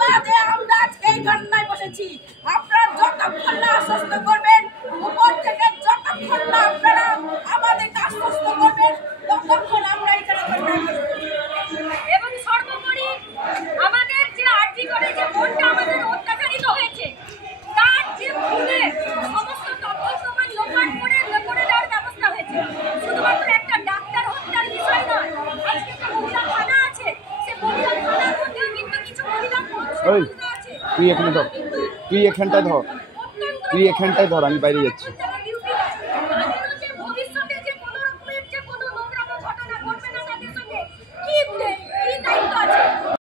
প্রতিবাদে আমরা আজকে এই ধর্নায় বসেছি। আপনারা যতক্ষণ না আশ্বস্ত করবেন, উপর থেকে যতক্ষণ না আপনারা আমাদেরকে আশ্বস্ত করবেন, ততক্ষণ আমরা এখানে ধর্না করব। এবং সর্বোপরি আমাদের যে আর্জি করে যে বোনটা আমাদের অত্যাচারিত হয়েছে, তার যে খুনে সমস্ত তথ্য প্রমাণ লোপাট করে দেওয়ার ব্যবস্থা হয়েছে। শুধুমাত্র একটা ডাক্তার হত্যার বিষয় নয়, আজকে যে মহিলা থানা আছে, সে মহিলা থানার মধ্যেও কিন্তু কিছু মহিলা আছে। তুই এখানে ধর, তুই এখানটায় ধর, আমি বাইরে যাচ্ছি।